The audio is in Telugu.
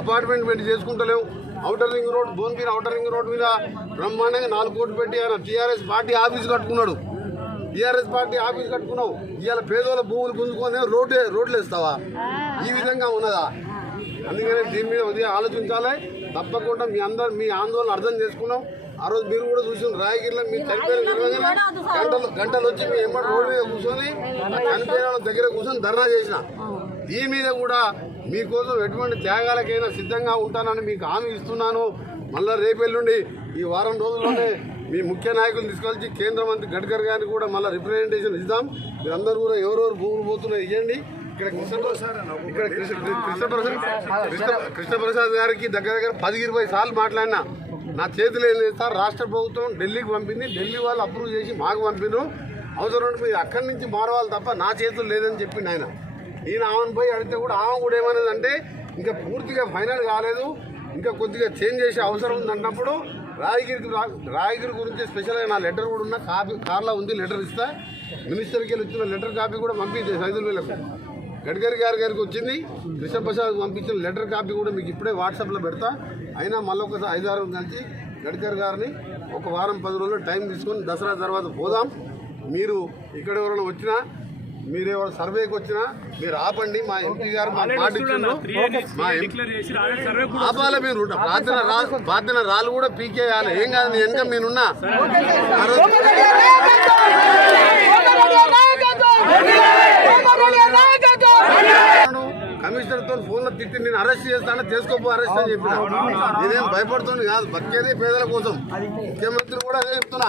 అపార్ట్మెంట్ పెట్టి చేసుకుంటలేవు. Outer ring road, Bhuvanagiri outer ring road మీద బ్రహ్మాండంగా 4 కోట్లు పెట్టి ఆయన టీఆర్ఎస్ పార్టీ ఆఫీస్ కట్టుకున్నాడు. టీఆర్ఎస్ పార్టీ ఆఫీస్ కట్టుకున్నావు. ఇవాళ పేదోళ్ళ భూములు గుంజుకొని రోడ్లు వేస్తావా? ఈ విధంగా ఉన్నదా? అందుకనే దీని మీద ఉదయం ఆలోచించాలి. తప్పకుండా మీ ఆందోళన అర్థం చేసుకున్నాం. ఆ రోజు మీరు కూడా చూసిన రాయగిరిలో మీరు చనిపోయిన గంటలు వచ్చి మీ ఎమ్మడి రోడ్డు మీద కూర్చొని చనిపోయిన వాళ్ళ దగ్గర కూర్చొని ధర్నా చేసిన. దీని మీద కూడా మీకోసం ఎటువంటి త్యాగాలకైనా సిద్ధంగా ఉంటానని మీకు హామీ ఇస్తున్నాను. మళ్ళీ రేపెల్లుండి ఈ వారం రోజుల్లోనే మీ ముఖ్య నాయకులు తీసుకొచ్చి కేంద్ర మంత్రి గడ్కరీ గారిని కూడా మళ్ళీ రిప్రజెంటేషన్ ఇద్దాం. మీరందరూ కూడా ఎవరెవరు భూములు పోతున్నాయి ఇవ్వండి. ఇక్కడ కృష్ణప్రసాద్ గారికి దగ్గర 10-20 సార్లు మాట్లాడినా. నా చేతిలో ఏం లేదు సార్, రాష్ట్ర ప్రభుత్వం ఢిల్లీకి పంపింది, ఢిల్లీ వాళ్ళు అప్రూవ్ చేసి మాకు పంపిను, అవసరం మీరు అక్కడి నుంచి మారవాలి తప్ప నా చేతులు లేదని చెప్పిండు ఆయన. ఈయన ఆమెను పోయి అడిగితే కూడా ఆమె కూడా ఏమనేదంటే ఇంకా పూర్తిగా ఫైనల్ కాలేదు, ఇంకా కొద్దిగా చేంజ్ చేసే అవసరం ఉంది అన్నప్పుడు రాయగిరి గురించి స్పెషల్గా నా లెటర్ కూడా ఉన్న కార్లో ఉంది, లెటర్ ఇస్తా. మినిస్టర్కి వెళ్ళి వచ్చిన లెటర్ కాపీ కూడా పంపించే 5,000 గడ్కరీ గారికి వచ్చింది. కృష్ణప్రసాద్ పంపించిన లెటర్ కాపీ కూడా మీకు ఇప్పుడే వాట్సాప్లో పెడతా. అయినా మళ్ళీ ఒకసారి 5-6 కలిసి గడ్కరీ గారిని ఒక వారం 10 రోజులు టైం తీసుకొని దసరా తర్వాత పోదాం. మీరు ఇక్కడ ఎవరైనా వచ్చినా, మీరు ఎవరైనా సర్వేకి వచ్చినా మీరు ఆపండి. మా ఎంపీ గారు మా పాటించారు, ఆపాలి. మీరు ప్రార్థన రాళ్ళు కూడా పీకేయాలి, ఏం కాదు. నేను వెనక మీరున్నా కమిషనర్తో ఫోన్లో తిట్టి నేను అరెస్ట్ చేస్తాను, చేసుకోపో అరెస్ట్ అని చెప్పిన. నేనేం భయపడుతుంది కాదు, బతికేదే పేదల కోసం. ముఖ్యమంత్రి కూడా అదే చెప్తున్నా.